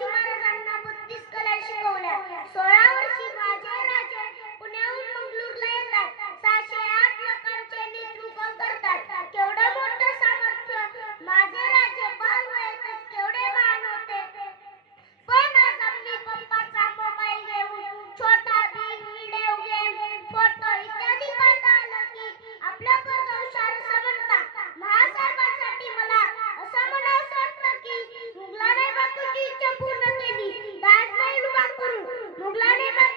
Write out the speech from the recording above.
Thank you, ಮನೆ